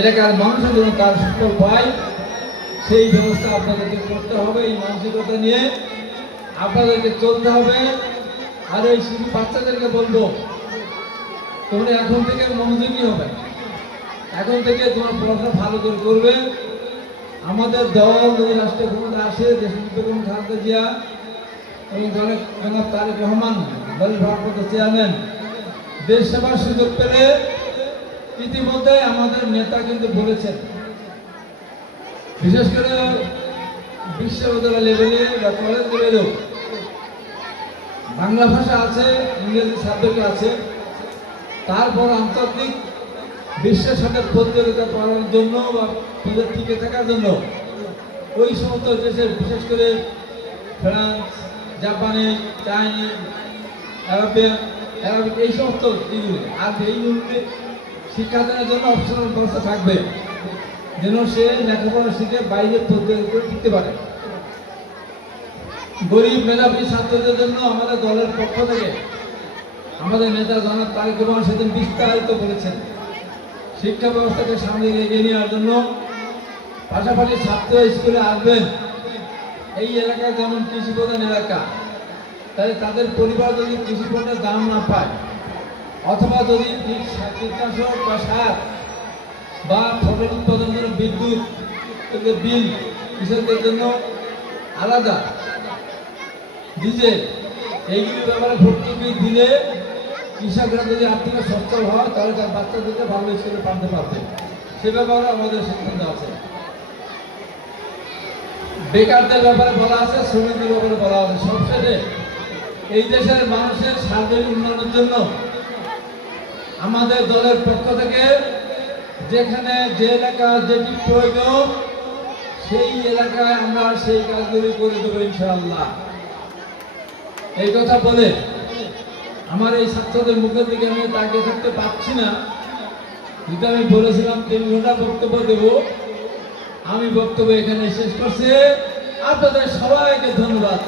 এলাকার মানুষের জন্য তার সুফল পায় সেই ব্যবস্থা আপনাদেরকে করতে হবে। এই মানসিকতা নিয়ে আপনাদেরকে চলতে হবে। আর এই শুধু বাচ্চাদেরকে বলবো, তোমরা এখন থেকে মনোযোগী হবে, এখন থেকে তোমার পড়াশোনা ভালো করে করবে। আমাদের দল যদি রাষ্ট্রীয় ক্ষমতা আসে, দেশনেত্রী খালেদা জিয়া এবং জনাব তারেক রহমান দলের ভারপ্রাপ্ত চেয়ারম্যান দেশ সেবার সুযোগ পেলে ইতিমধ্যে আমাদের নেতা কিন্তু বলেছেন, বিশেষ করে বিশ্ববিদ্যালয় লেভেলে বা কলেজ লেভেলেও বাংলা ভাষা আছে, ইংরেজি সাবজেক্ট আছে, তারপর আন্তর্জাতিক বিশ্বের সাথে প্রতিযোগিতা করার জন্য বা টিকে থাকার জন্য ওই সমস্ত দেশের বিশেষ করে ফ্রান্স, জাপানি, চাইনিজ, আরবিক এই সমস্ত আর এইগুলি শিক্ষাদানের জন্য অপশনাল ব্যবস্থা থাকবে, যেন সে লেখাপড়া শিখে বাইরে প্রতিযোগিতা করে টিকতে পারে। গরিব মেধাবী ছাত্রদের জন্য আমাদের দলের পক্ষ থেকে আমাদের নেতা জনাব তারেক রহমান সেদিন বিস্তারিত বলেছেন, শিক্ষা ব্যবস্থাকে সামনে এগিয়ে নেওয়ার জন্য পাশাপাশি ছাত্র স্কুলে আসবেন। এই এলাকায় যেমন কৃষি প্রধান এলাকা, তাহলে তাদের পরিবার যদি কৃষি পণ্যের দাম না পায়, অথবা যদি কীটনাশক বা সার বা ফসল উৎপাদনের জন্য বিদ্যুৎ বিল কৃষকদের জন্য আলাদা, ডিজেল, এইগুলির ব্যাপারে ভর্তুকি দিলে কৃষকরা যদি আর্থিক সচ্ছল হয় তাহলে তার বাচ্চাদেরকে ভালো স্কুলে পাঠাতে পারবে। সে ব্যাপারে আমাদের সিদ্ধান্ত আছে। বেকারদের ব্যাপারে বলা আছে, শ্রমিকদের ব্যাপারে বলা আছে। সবশেষে এই দেশের মানুষের সার্বিক উন্নয়নের জন্য আমাদের দলের পক্ষ থেকে যেখানে যে এলাকা যেটি প্রয়োজন সেই এলাকায় আমরা সেই কাজগুলি করে দেবো ইনশাআল্লাহ। এই কথা বলে আমার এই ছাত্রদের মুখের দিকে আমি তাকিয়ে থাকতে পারছি না। যেটা আমি বলেছিলাম 3 ঘন্টা বক্তব্য দেব, আমি বক্তব্য এখানে শেষ করছি। আপনাদের সবাইকে ধন্যবাদ।